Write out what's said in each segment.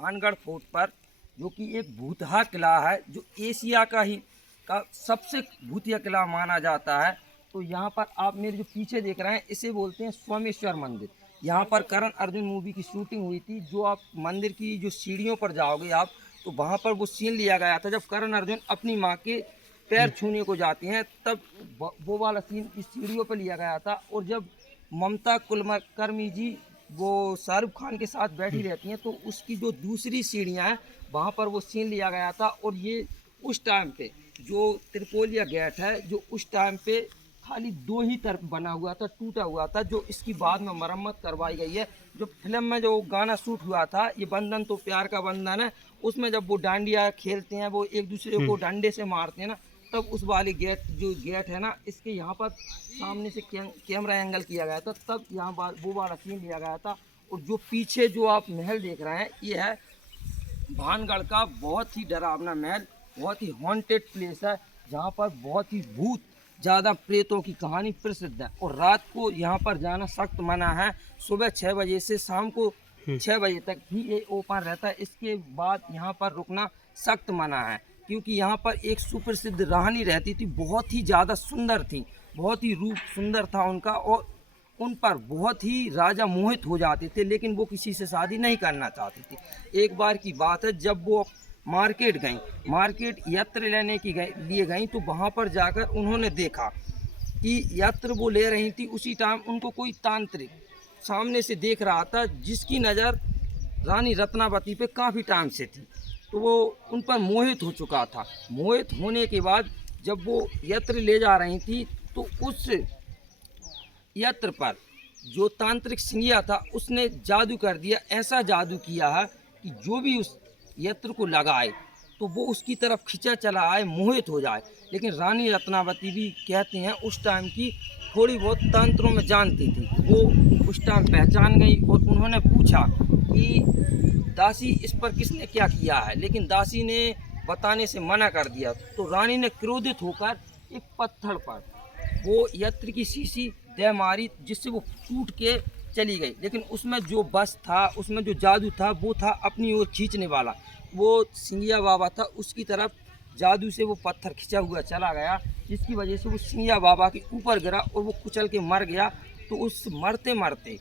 Bhangarh fort पर, जो कि एक भूतहा किला है, जो एशिया का सबसे भूतिया किला माना जाता है। तो यहाँ पर आप मेरे जो पीछे देख रहे हैं, इसे बोलते हैं सोमेश्वर मंदिर। यहाँ पर करण अर्जुन मूवी की शूटिंग हुई थी। जो आप मंदिर की जो सीढ़ियों पर जाओगे आप, तो वहाँ पर वो सीन लिया गया था जब करण अर्जुन अपनी माँ के पैर छूने को जाते हैं, तब वो वाला सीन इस सीढ़ियों पर लिया गया था। और जब ममता कुलकर्णी जी वो शाहरुख खान के साथ बैठी रहती हैं, तो उसकी जो दूसरी सीढ़ियाँ हैं वहाँ पर वो सीन लिया गया था। और ये उस टाइम पे जो त्रिपोलिया गेट है, जो उस टाइम पे खाली 2 ही तरफ बना हुआ था, टूटा हुआ था, जो इसकी बाद में मरम्मत करवाई गई है। जो फिल्म में जो गाना शूट हुआ था, ये बंधन तो प्यार का बंधन है, उसमें जब वो डांडिया खेलते हैं, वो एक दूसरे को डंडे से मारते हैं ना, तब उस वाली गेट है ना, इसके यहाँ पर सामने से कैमरा एंगल किया गया था, तब यहाँ वो वाला सीन लिया गया था। और जो पीछे जो आप महल देख रहे हैं, ये है भानगढ़ का बहुत ही डरावना महल, बहुत ही हॉन्टेड प्लेस है, जहाँ पर बहुत ही भूत ज़्यादा प्रेतों की कहानी प्रसिद्ध है। और रात को यहाँ पर जाना सख्त मना है। सुबह 6 बजे से शाम को 6 बजे तक ही ये ओपन रहता है। इसके बाद यहाँ पर रुकना सख्त मना है, क्योंकि यहाँ पर एक सुप्रसिद्ध रानी रहती थी, बहुत ही ज़्यादा सुंदर थी, बहुत ही रूप सुंदर था उनका, और उन पर बहुत ही राजा मोहित हो जाते थे, लेकिन वो किसी से शादी नहीं करना चाहती थी। एक बार की बात है, जब वो मार्केट गई, मार्केट यत्र लेने की लिए गई, तो वहाँ पर जाकर उन्होंने देखा कि यत्र वो ले रही थी, उसी टाइम उनको कोई तांत्रिक सामने से देख रहा था, जिसकी नज़र रानी रत्नावती पे काफ़ी टाइम से थी। तो वो उन पर मोहित हो चुका था। मोहित होने के बाद जब वो यत्र ले जा रही थी, तो उस यत्र पर जो तांत्रिक सिंगिया था, उसने जादू कर दिया। ऐसा जादू किया है कि जो भी उस यत्र को लगाए, तो वो उसकी तरफ खिंचा चला आए, मोहित हो जाए। लेकिन रानी रत्नावती भी कहते हैं उस टाइम की थोड़ी बहुत तंत्रों में जानती थी। वो उस टाइम पहचान गई और उन्होंने पूछा कि दासी, इस पर किसने क्या किया है, लेकिन दासी ने बताने से मना कर दिया। तो रानी ने क्रोधित होकर एक पत्थर पर वो यत्र की शीशी दे मारी, जिससे वो टूट के चली गई। लेकिन उसमें जो बस था, उसमें जो जादू था, वो था अपनी ओर खींचने वाला। वो सिंगिया बाबा था, उसकी तरफ जादू से वो पत्थर खिंचा हुआ चला गया, जिसकी वजह से वो सिंगिया बाबा के ऊपर गिरा और वो कुचल के मर गया। तो उस मरते मरते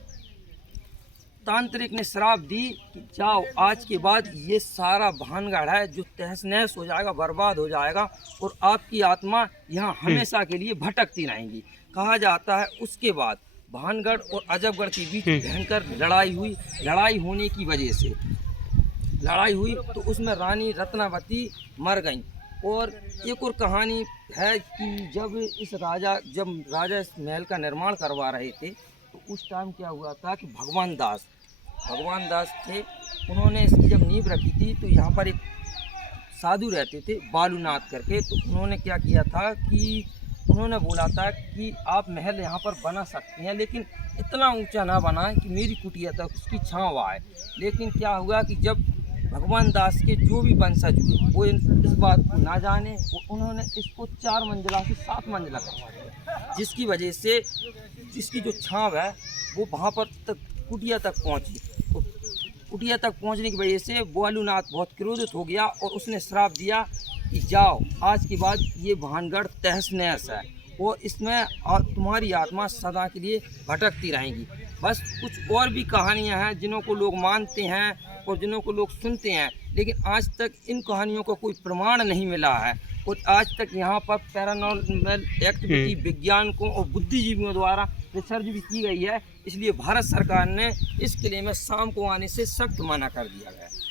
तांत्रिक ने श्राप दी कि जाओ, आज के बाद ये सारा भानगढ़ है जो तहस नहस हो जाएगा, बर्बाद हो जाएगा, और आपकी आत्मा यहाँ हमेशा के लिए भटकती रहेगी। कहा जाता है उसके बाद भानगढ़ और अजबगढ़ के बीच भयंकर लड़ाई हुई। लड़ाई होने की वजह से लड़ाई हुई, तो उसमें रानी रत्नावती मर गई। और एक और कहानी है कि जब राजा इस महल का निर्माण करवा रहे थे, तो उस टाइम क्या हुआ था कि भगवान दास थे, उन्होंने इसकी जब नींव रखी थी, तो यहाँ पर एक साधु रहते थे बालूनाथ करके। तो उन्होंने क्या किया था कि उन्होंने बोला था कि आप महल यहाँ पर बना सकते हैं, लेकिन इतना ऊंचा ना बनाएं कि मेरी कुटिया तक उसकी छाँव आए। लेकिन क्या हुआ कि जब भगवान दास के जो भी वंशज हुए, वो इस बात को ना जाने, उन्होंने इसको 4 मंजिला से 7 मंजिला करवा दिया, जिसकी वजह से जिसकी जो छाँव है वो वहाँ पर तक कुटिया तक पहुँची। तो कुटिया तक पहुँचने की वजह से बालूनाथ बहुत क्रोधित हो गया और उसने श्राप दिया कि जाओ, आज के बाद ये भानगढ़ तहस नहस है और इसमें तुम्हारी आत्मा सदा के लिए भटकती रहेगी। बस कुछ और भी कहानियाँ हैं जिन्हों को लोग मानते हैं और जिन्हों को लोग सुनते हैं, लेकिन आज तक इन कहानियों का कोई प्रमाण नहीं मिला है। और आज तक यहाँ पर पैरानॉर्मल एक्टिविटी वैज्ञानिकों और बुद्धिजीवियों द्वारा रिसर्च भी की गई है। इसलिए भारत सरकार ने इस किले में शाम को आने से सख्त मना कर दिया गया है।